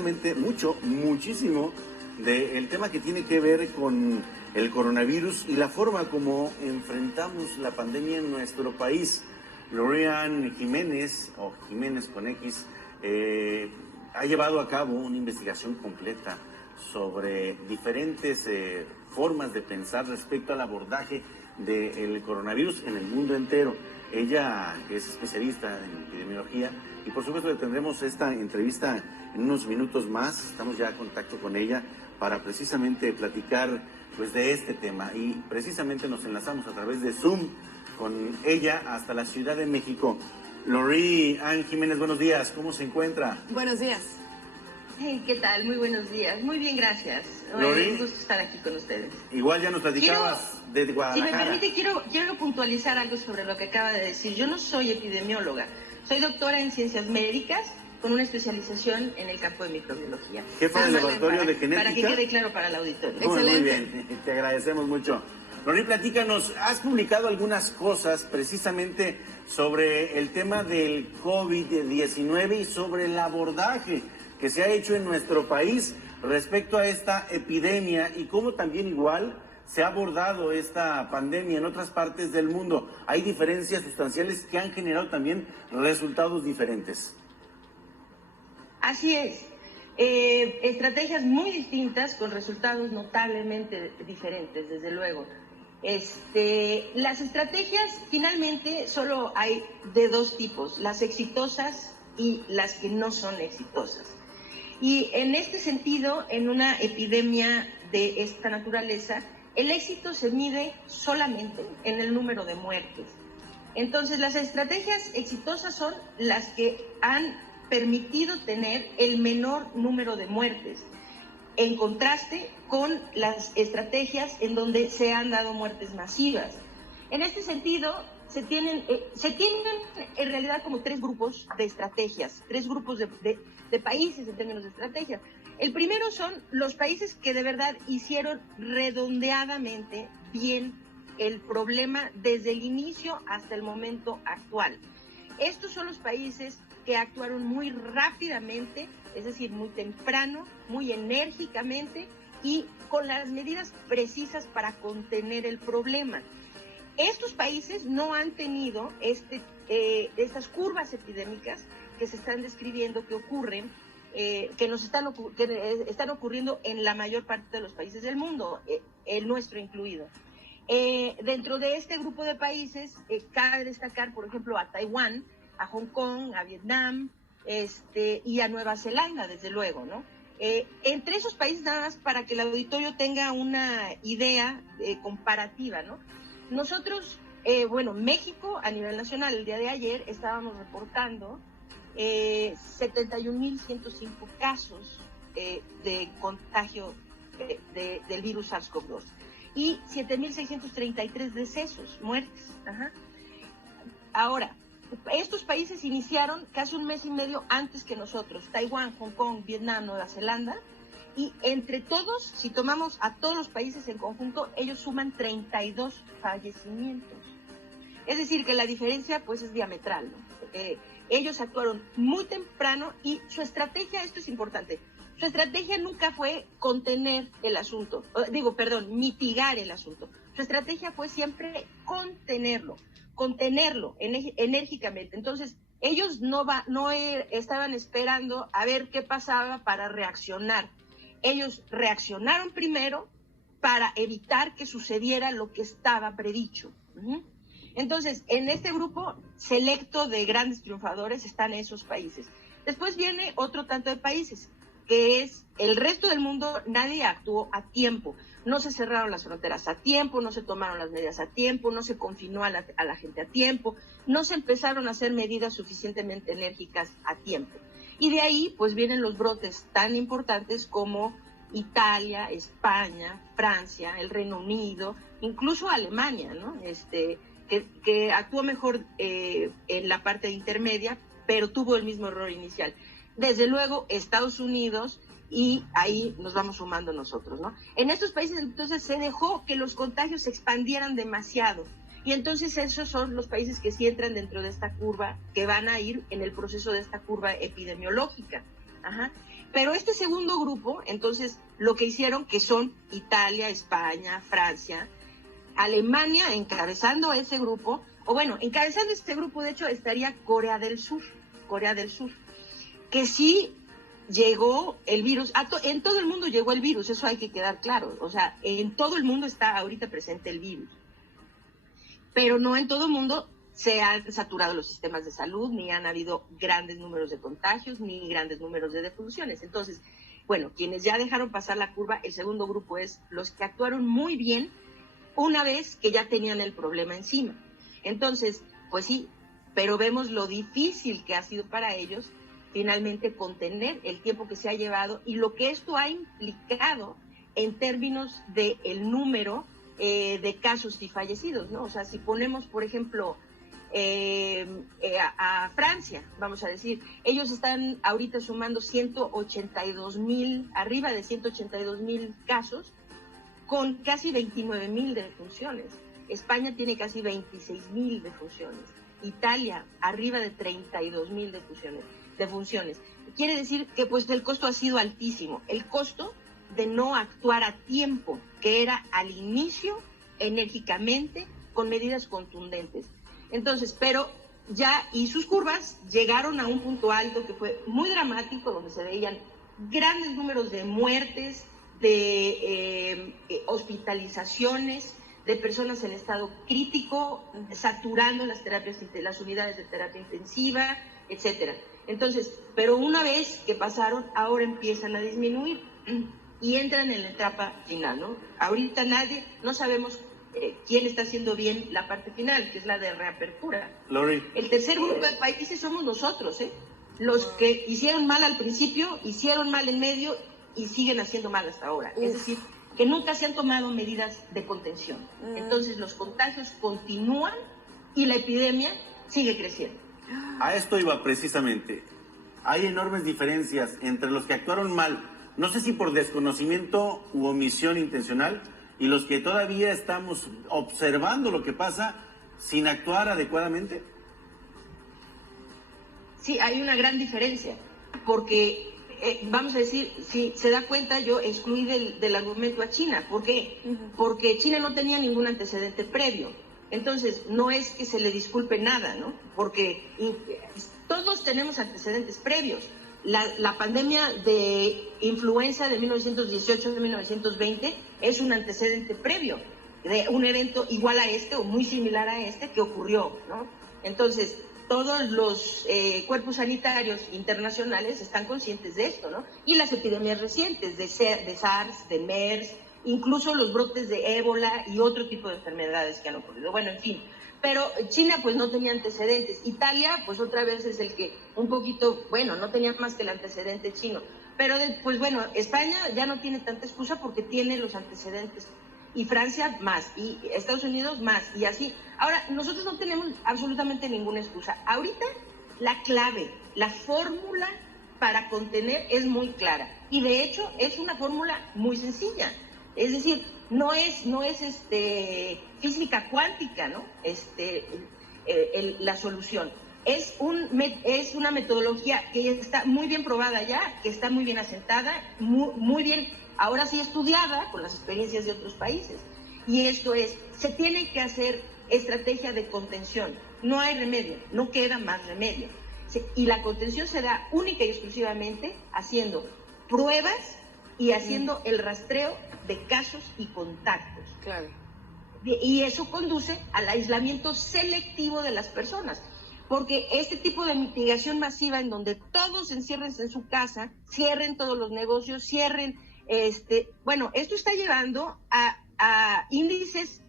muchísimo del tema que tiene que ver con el coronavirus y la forma como enfrentamos la pandemia en nuestro país. Lorian Jiménez, o Jiménez con X, ha llevado a cabo una investigación completa sobre diferentes formas de pensar respecto al abordaje del coronavirus en el mundo entero. Ella es especialista en epidemiología y por supuesto le tendremos esta entrevista en unos minutos más. Estamos ya en contacto con ella para precisamente platicar pues de este tema y precisamente nos enlazamos a través de Zoom con ella hasta la Ciudad de México. Lorian Jiménez, buenos días, ¿cómo se encuentra? Buenos días. Hey, ¿qué tal? Muy buenos días. Muy bien, gracias. Un gusto estar aquí con ustedes. Igual ya nos platicabas de Guadalajara. Si me permite, quiero puntualizar algo sobre lo que acaba de decir. Yo no soy epidemióloga, soy doctora en ciencias médicas con una especialización en el campo de microbiología. Jefa del laboratorio de genética. Para que quede claro para el auditorio. Excelente. Muy bien, te agradecemos mucho. Lori, platícanos, has publicado algunas cosas precisamente sobre el tema del COVID-19 y sobre el abordaje que se ha hecho en nuestro país respecto a esta epidemia y cómo también igual se ha abordado esta pandemia en otras partes del mundo. Hay diferencias sustanciales que han generado también resultados diferentes. Así es. Estrategias muy distintas con resultados notablemente diferentes, desde luego. Las estrategias finalmente solo hay de dos tipos, las exitosas y las que no son exitosas. Y en este sentido, en una epidemia de esta naturaleza, el éxito se mide solamente en el número de muertes. Entonces, las estrategias exitosas son las que han permitido tener el menor número de muertes, en contraste con las estrategias en donde se han dado muertes masivas. En este sentido, se tienen en realidad como tres grupos de estrategias, tres grupos de países en términos de estrategias. El primero son los países que de verdad hicieron redondeadamente bien el problema desde el inicio hasta el momento actual. Estos son los países que actuaron muy rápidamente, es decir, muy temprano, muy enérgicamente y con las medidas precisas para contener el problema. Estos países no han tenido estas curvas epidémicas que se están describiendo, que ocurren, que están ocurriendo en la mayor parte de los países del mundo, el nuestro incluido. Dentro de este grupo de países, cabe destacar, por ejemplo, a Taiwán, a Hong Kong, a Vietnam, y a Nueva Zelanda, desde luego, ¿no? Entre esos países, nada más para que el auditorio tenga una idea comparativa, ¿no? Nosotros, México, a nivel nacional, el día de ayer estábamos reportando 71.105 casos de contagio del virus SARS-CoV-2 y 7.633 decesos, muertes. Ajá. Ahora, estos países iniciaron casi un mes y medio antes que nosotros, Taiwán, Hong Kong, Vietnam, Nueva Zelanda, y entre todos, si tomamos a todos los países en conjunto, ellos suman 32 fallecimientos. Es decir, que la diferencia pues es diametral, ¿no? Ellos actuaron muy temprano y su estrategia, esto es importante, su estrategia nunca fue contener el asunto, mitigar el asunto. Su estrategia fue siempre contenerlo enérgicamente. Entonces, ellos estaban esperando a ver qué pasaba para reaccionar. Ellos reaccionaron primero para evitar que sucediera lo que estaba predicho. Entonces, en este grupo selecto de grandes triunfadores están esos países. Después viene otro tanto de países, que es el resto del mundo. Nadie actuó a tiempo. No se cerraron las fronteras a tiempo, no se tomaron las medidas a tiempo, no se confinó a la gente a tiempo, no se empezaron a hacer medidas suficientemente enérgicas a tiempo. Y de ahí pues vienen los brotes tan importantes como Italia, España, Francia, el Reino Unido, incluso Alemania, ¿no? Que actuó mejor en la parte intermedia, pero tuvo el mismo error inicial. Desde luego, Estados Unidos, y ahí nos vamos sumando nosotros, ¿no? En estos países entonces se dejó que los contagios se expandieran demasiado, y entonces esos son los países que sí entran dentro de esta curva, que van a ir en el proceso de esta curva epidemiológica. Ajá. Pero este segundo grupo, entonces, lo que hicieron, que son Italia, España, Francia, Alemania encabezando ese grupo, o bueno, encabezando este grupo, de hecho, estaría Corea del Sur, que sí llegó el virus, en todo el mundo llegó el virus, eso hay que quedar claro, o sea, en todo el mundo está ahorita presente el virus, pero no en todo el mundo se han saturado los sistemas de salud, ni han habido grandes números de contagios, ni grandes números de defunciones. Entonces, bueno, quienes ya dejaron pasar la curva, el segundo grupo es los que actuaron muy bien una vez que ya tenían el problema encima. Entonces, pues sí, pero vemos lo difícil que ha sido para ellos finalmente contener el tiempo que se ha llevado y lo que esto ha implicado en términos del número de casos y fallecidos, ¿no? O sea, si ponemos, por ejemplo, a Francia, vamos a decir, ellos están ahorita sumando 182,000, arriba de 182,000 casos, con casi 29,000 defunciones. España tiene casi 26,000 defunciones. Italia, arriba de 32,000 defunciones. Quiere decir que pues el costo ha sido altísimo. El costo de no actuar a tiempo, que era al inicio, enérgicamente, con medidas contundentes. Entonces, pero ya, y sus curvas llegaron a un punto alto que fue muy dramático, donde se veían grandes números de muertes, de hospitalizaciones, de personas en estado crítico, saturando las unidades de terapia intensiva, etcétera. Entonces, pero una vez que pasaron, ahora empiezan a disminuir y entran en la etapa final, ¿no? Ahorita no sabemos quién está haciendo bien la parte final, que es la de reapertura. Lori. El tercer grupo de países somos nosotros, los que hicieron mal al principio, hicieron mal en medio y siguen haciendo mal hasta ahora. Es decir, que nunca se han tomado medidas de contención. Entonces los contagios continúan y la epidemia sigue creciendo. A esto iba precisamente. Hay enormes diferencias entre los que actuaron mal, no sé si por desconocimiento u omisión intencional, y los que todavía estamos observando lo que pasa sin actuar adecuadamente. Sí, hay una gran diferencia, porque vamos a decir, si se da cuenta, yo excluí del argumento a China. ¿Por qué? Porque China no tenía ningún antecedente previo. Entonces, no es que se le disculpe nada, ¿no? Porque todos tenemos antecedentes previos. La pandemia de influenza de 1918-1920 es un antecedente previo de un evento igual a este o muy similar a este que ocurrió, ¿no? Entonces, todos los cuerpos sanitarios internacionales están conscientes de esto, ¿no? Y las epidemias recientes de SARS, de MERS, incluso los brotes de ébola y otro tipo de enfermedades que han ocurrido. Bueno, en fin, pero China pues no tenía antecedentes. Italia pues otra vez es el que un poquito, bueno, no tenía más que el antecedente chino. Pero pues bueno, España ya no tiene tanta excusa porque tiene los antecedentes. Y Francia más, y Estados Unidos más, y así. Ahora, nosotros no tenemos absolutamente ninguna excusa. Ahorita la clave, la fórmula para contener es muy clara. Y de hecho es una fórmula muy sencilla. Es decir, no es física cuántica, ¿no? La solución. Es una metodología que está muy bien probada ya, que está muy bien asentada, muy bien, ahora sí estudiada con las experiencias de otros países. Y esto se tiene que hacer estrategia de contención. No hay remedio, no queda más remedio. Y la contención se da única y exclusivamente haciendo pruebas y haciendo el rastreo de casos y contactos. Claro. Y eso conduce al aislamiento selectivo de las personas, porque este tipo de mitigación masiva en donde todos encierren en su casa, cierren todos los negocios, cierren, bueno, esto está llevando a índices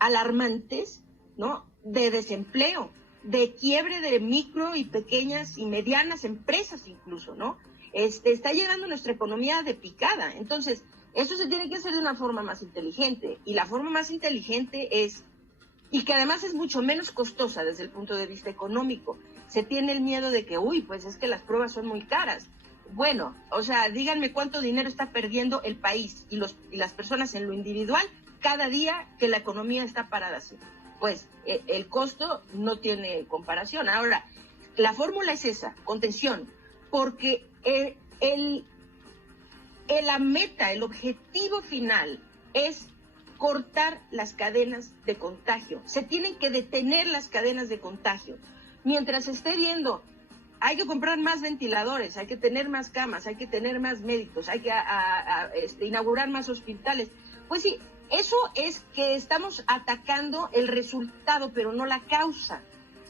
alarmantes, ¿no? De desempleo, de quiebre de micro y pequeñas y medianas empresas incluso, ¿no? Está llegando nuestra economía de picada. Entonces, eso se tiene que hacer de una forma más inteligente, y la forma más inteligente y que además es mucho menos costosa desde el punto de vista económico. Se tiene el miedo de que, pues es que las pruebas son muy caras. Bueno, o sea, díganme cuánto dinero está perdiendo el país y las personas en lo individual cada día que la economía está parada así. Pues el costo no tiene comparación. Ahora, la fórmula es esa, contención, porque la meta, el objetivo final es cortar las cadenas de contagio. Se tienen que detener las cadenas de contagio. Mientras se esté viendo, hay que comprar más ventiladores, hay que tener más camas, hay que tener más médicos, hay que inaugurar más hospitales. Pues sí, eso es que estamos atacando el resultado, pero no la causa,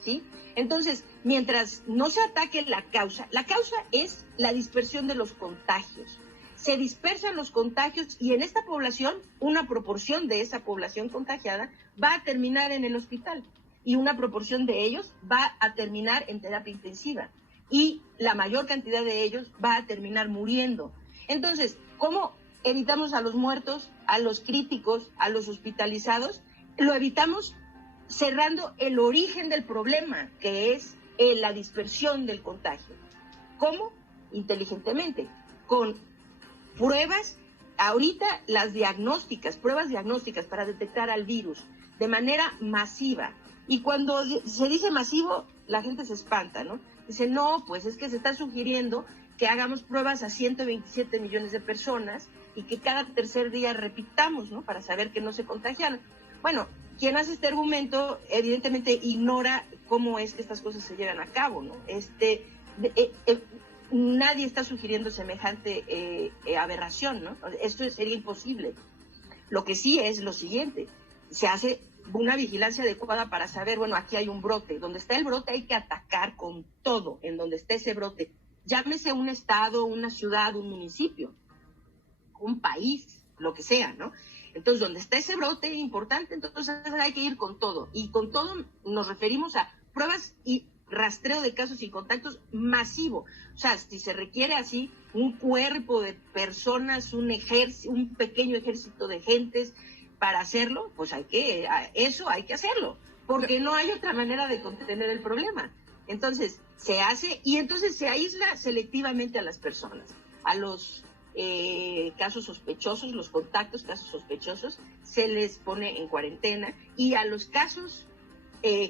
¿sí? Entonces, mientras no se ataque la causa es la dispersión de los contagios. Se dispersan los contagios y en esta población, una proporción de esa población contagiada va a terminar en el hospital y una proporción de ellos va a terminar en terapia intensiva y la mayor cantidad de ellos va a terminar muriendo. Entonces, ¿cómo evitamos a los muertos, a los críticos, a los hospitalizados? Lo evitamos cerrando el origen del problema, que es la dispersión del contagio. ¿Cómo? Inteligentemente, con pruebas, ahorita las diagnósticas, pruebas diagnósticas para detectar al virus de manera masiva. Y cuando se dice masivo, la gente se espanta, ¿no? Dice, no, pues es que se está sugiriendo que hagamos pruebas a 127 millones de personas y que cada tercer día repitamos, ¿no? Para saber que no se contagiaron. Bueno, quien hace este argumento evidentemente ignora cómo es que estas cosas se llevan a cabo, ¿no? Nadie está sugiriendo semejante aberración, ¿no? Esto sería imposible. Lo que sí es lo siguiente, se hace una vigilancia adecuada para saber, bueno, aquí hay un brote. Donde está el brote hay que atacar con todo, en donde esté ese brote. Llámese un estado, una ciudad, un municipio, un país, lo que sea, ¿no? Entonces, donde está ese brote importante, entonces hay que ir con todo. Y con todo nos referimos a pruebas y rastreo de casos y contactos masivo. O sea, si se requiere así un cuerpo de personas, un pequeño ejército de gentes para hacerlo, pues hay que hacerlo, porque no hay otra manera de contener el problema. Entonces, se hace y entonces se aísla selectivamente a las personas, a los casos sospechosos, los contactos, casos sospechosos, se les pone en cuarentena y a los casos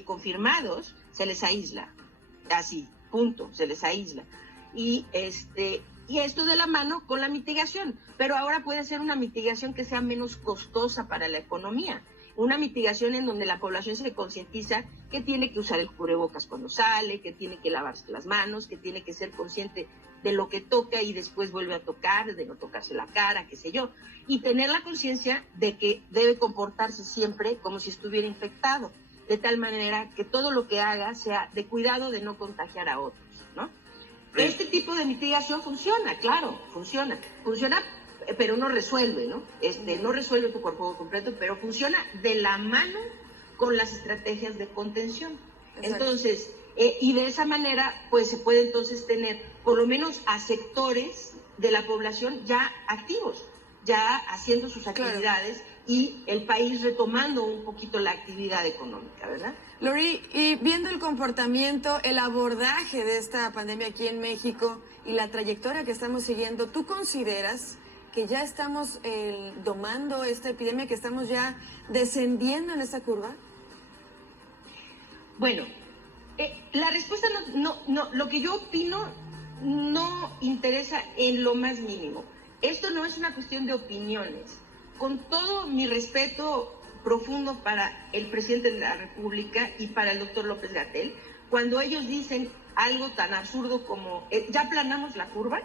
confirmados se les aísla, así, punto, se les aísla. Y esto de la mano con la mitigación, pero ahora puede ser una mitigación que sea menos costosa para la economía, una mitigación en donde la población se concientiza que tiene que usar el cubrebocas cuando sale, que tiene que lavarse las manos, que tiene que ser consciente de lo que toca y después vuelve a tocar, de no tocarse la cara, qué sé yo, y tener la conciencia de que debe comportarse siempre como si estuviera infectado, de tal manera que todo lo que haga sea de cuidado de no contagiar a otros, ¿no? Este tipo de mitigación funciona, claro, funciona, pero no resuelve, ¿no? No resuelve tu cuerpo completo, pero funciona de la mano con las estrategias de contención. Exacto. Entonces, y de esa manera, pues se puede entonces tener por lo menos a sectores de la población ya activos, ya haciendo sus actividades, claro, y el país retomando un poquito la actividad económica, ¿verdad? Lori, y viendo el comportamiento, el abordaje de esta pandemia aquí en México y la trayectoria que estamos siguiendo, ¿tú consideras que ya estamos domando esta epidemia, que estamos ya descendiendo en esta curva? Bueno, la respuesta no, lo que yo opino no interesa en lo más mínimo. Esto no es una cuestión de opiniones. Con todo mi respeto profundo para el presidente de la República y para el doctor López-Gatell, cuando ellos dicen algo tan absurdo como ya aplanamos la curva,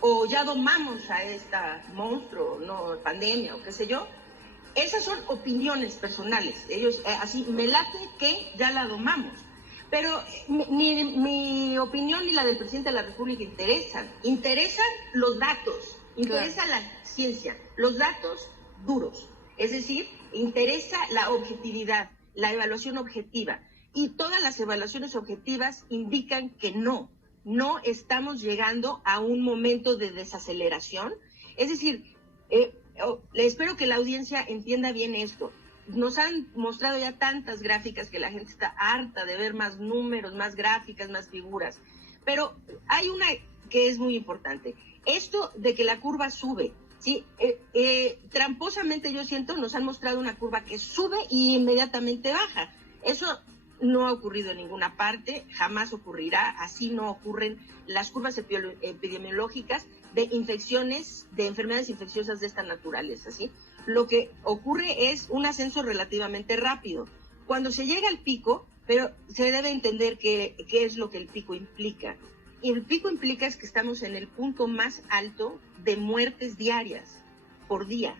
o ya domamos a esta monstruo, no pandemia o qué sé yo, esas son opiniones personales. Ellos así, me late que ya la domamos. Pero ni mi opinión ni la del presidente de la República interesan los datos, interesa la ciencia, los datos duros, es decir, interesa la objetividad, la evaluación objetiva, y todas las evaluaciones objetivas indican que no estamos llegando a un momento de desaceleración. Es decir, espero que la audiencia entienda bien esto. Nos han mostrado ya tantas gráficas que la gente está harta de ver más números, más gráficas, más figuras, pero hay una que es muy importante. Esto de que la curva sube, ¿sí? Tramposamente yo siento, nos han mostrado una curva que sube y inmediatamente baja. Eso no ha ocurrido en ninguna parte, jamás ocurrirá, así no ocurren las curvas epidemiológicas de infecciones, de enfermedades infecciosas de esta naturaleza, ¿sí? Lo que ocurre es un ascenso relativamente rápido. Cuando se llega al pico, pero se debe entender qué es lo que el pico implica. Y el pico implica es que estamos en el punto más alto de muertes diarias, por día,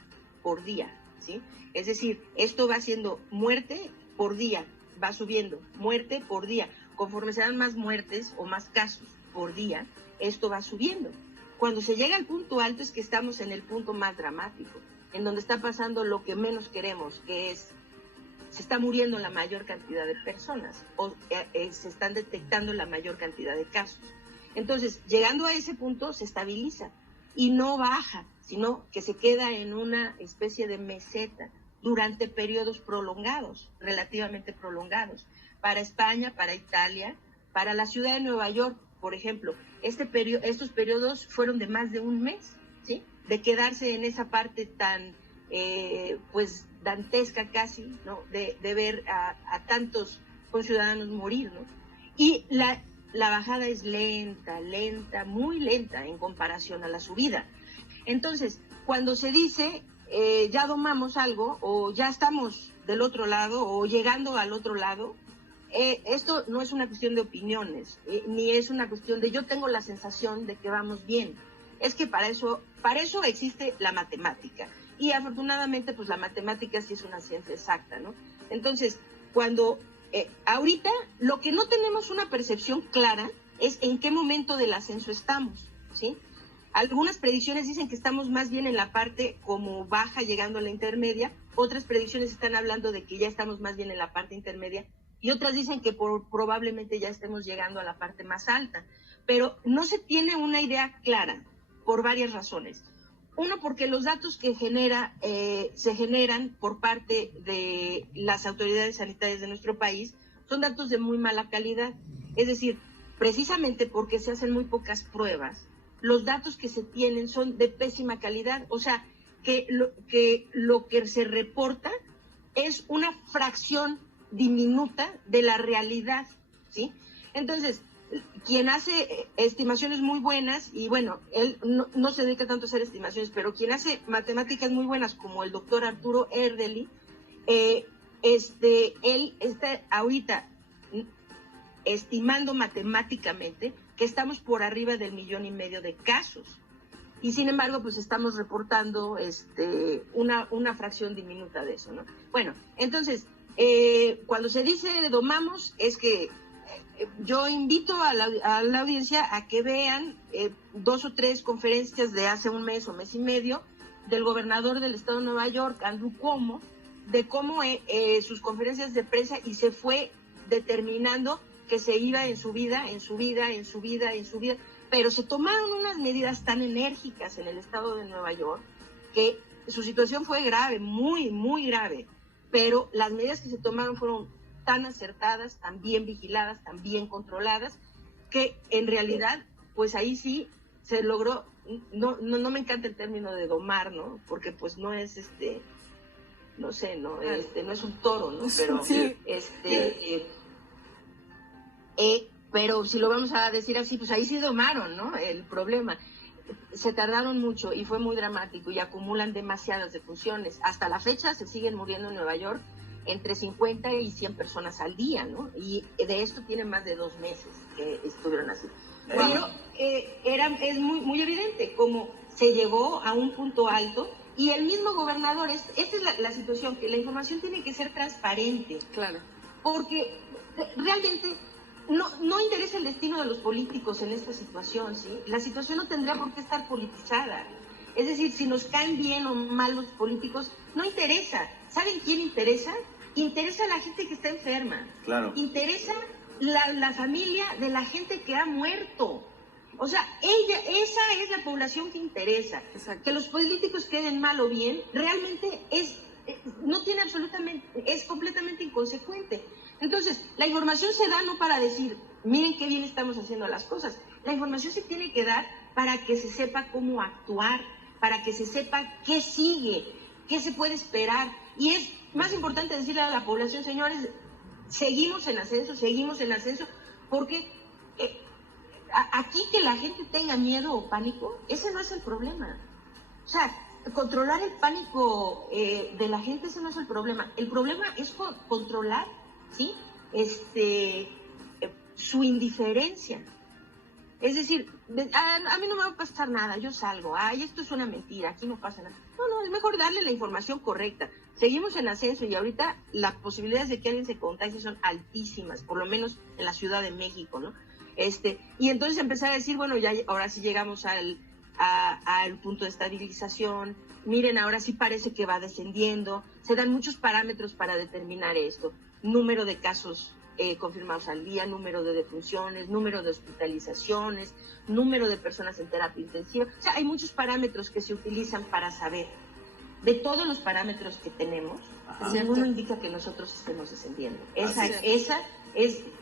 ¿sí? Es decir, esto va siendo muerte por día, va subiendo, muerte por día. Conforme se dan más muertes o más casos por día, esto va subiendo. Cuando se llega al punto alto es que estamos en el punto más dramático, en donde está pasando lo que menos queremos, que es, se está muriendo la mayor cantidad de personas o se están detectando la mayor cantidad de casos. Entonces, llegando a ese punto se estabiliza y no baja, sino que se queda en una especie de meseta durante periodos prolongados, relativamente prolongados. Para España, para Italia, para la ciudad de Nueva York, por ejemplo, estos periodos fueron de más de un mes, ¿sí? De quedarse en esa parte tan, pues, dantesca casi, ¿no? De ver a tantos conciudadanos morir, ¿no? Y la bajada es lenta, muy lenta en comparación a la subida. Entonces, cuando se dice ya domamos algo o ya estamos del otro lado o llegando al otro lado, esto no es una cuestión de opiniones, ni es una cuestión de yo tengo la sensación de que vamos bien. Es que para eso existe la matemática. Y afortunadamente, pues la matemática sí es una ciencia exacta, ¿no? Entonces, cuando ahorita lo que no tenemos una percepción clara es en qué momento del ascenso estamos, ¿sí? Algunas predicciones dicen que estamos más bien en la parte como baja llegando a la intermedia, otras predicciones están hablando de que ya estamos más bien en la parte intermedia y otras dicen que probablemente ya estemos llegando a la parte más alta, pero no se tiene una idea clara por varias razones. Uno, porque los datos que se generan por parte de las autoridades sanitarias de nuestro país son datos de muy mala calidad. Es decir, precisamente porque se hacen muy pocas pruebas, los datos que se tienen son de pésima calidad. O sea, que lo que se reporta es una fracción diminuta de la realidad, ¿sí? Entonces, quien hace estimaciones muy buenas, y bueno, él no se dedica tanto a hacer estimaciones, pero quien hace matemáticas muy buenas, como el doctor Arturo Erdely, él está ahorita estimando matemáticamente que estamos por arriba del 1,5 millones de casos. Y sin embargo, pues estamos reportando una fracción diminuta de eso, ¿no? Bueno, entonces, cuando se dice domamos, es que yo invito a la audiencia a que vean 2 o 3 conferencias de hace un mes o mes y medio del gobernador del estado de Nueva York, Andrew Cuomo, de cómo sus conferencias de prensa, y se fue determinando que se iba en subida, pero se tomaron unas medidas tan enérgicas en el estado de Nueva York que su situación fue grave, muy, muy grave, pero las medidas que se tomaron fueron tan acertadas, tan bien vigiladas, tan bien controladas, que en realidad, pues ahí sí se logró. No me encanta el término de domar, ¿no? Porque pues no es no sé, no es un toro, ¿no? Pero sí. Pero si lo vamos a decir así, pues ahí sí domaron, ¿no? El problema. Se tardaron mucho y fue muy dramático y acumulan demasiadas defunciones. Hasta la fecha se siguen muriendo en Nueva York entre 50 y 100 personas al día, ¿no? Y de esto tiene más de 2 meses que estuvieron así. Pero es muy, muy evidente cómo se llegó a un punto alto y el mismo gobernador, esta es la situación, que la información tiene que ser transparente. Claro. Porque realmente no interesa el destino de los políticos en esta situación, ¿sí? La situación no tendría por qué estar politizada. Es decir, si nos caen bien o mal los políticos, no interesa. ¿Saben quién interesa? Interesa a la gente que está enferma. Claro. Interesa la familia de la gente que ha muerto. O sea, esa es la población que interesa. Exacto. Que los políticos queden mal o bien, realmente no tiene absolutamente, es completamente inconsecuente. Entonces, la información se da no para decir, miren qué bien estamos haciendo las cosas. La información se tiene que dar para que se sepa cómo actuar, para que se sepa qué sigue, qué se puede esperar. Y es más importante decirle a la población, señores, seguimos en ascenso, porque aquí que la gente tenga miedo o pánico, ese no es el problema. O sea, controlar el pánico de la gente, ese no es el problema. El problema es controlar, ¿sí? Su indiferencia. Es decir, a mí no me va a pasar nada, yo salgo, esto es una mentira, aquí no pasa nada. No, es mejor darle la información correcta. Seguimos en ascenso y ahorita las posibilidades de que alguien se contagie son altísimas, por lo menos en la Ciudad de México, ¿no? Y entonces empezar a decir, bueno, ya ahora sí llegamos al punto de estabilización, miren, ahora sí parece que va descendiendo, se dan muchos parámetros para determinar esto, número de casos confirmados al día, número de defunciones, número de hospitalizaciones, número de personas en terapia intensiva. O sea, hay muchos parámetros que se utilizan para saber. De todos los parámetros que tenemos, ninguno indica que nosotros estemos descendiendo. Esa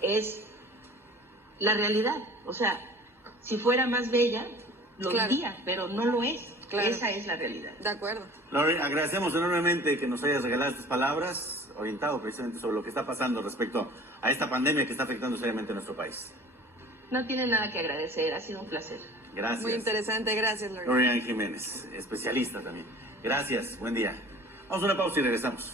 es la realidad. O sea, si fuera más bella, lo diría, pero no lo es. Claro. Esa es la realidad. De acuerdo. Lore, agradecemos enormemente que nos hayas regalado estas palabras, orientado precisamente sobre lo que está pasando respecto a esta pandemia que está afectando seriamente a nuestro país. No tiene nada que agradecer, ha sido un placer. Gracias. Muy interesante, gracias, Lore. Lorian Jiménez, especialista también. Gracias, buen día. Vamos a una pausa y regresamos.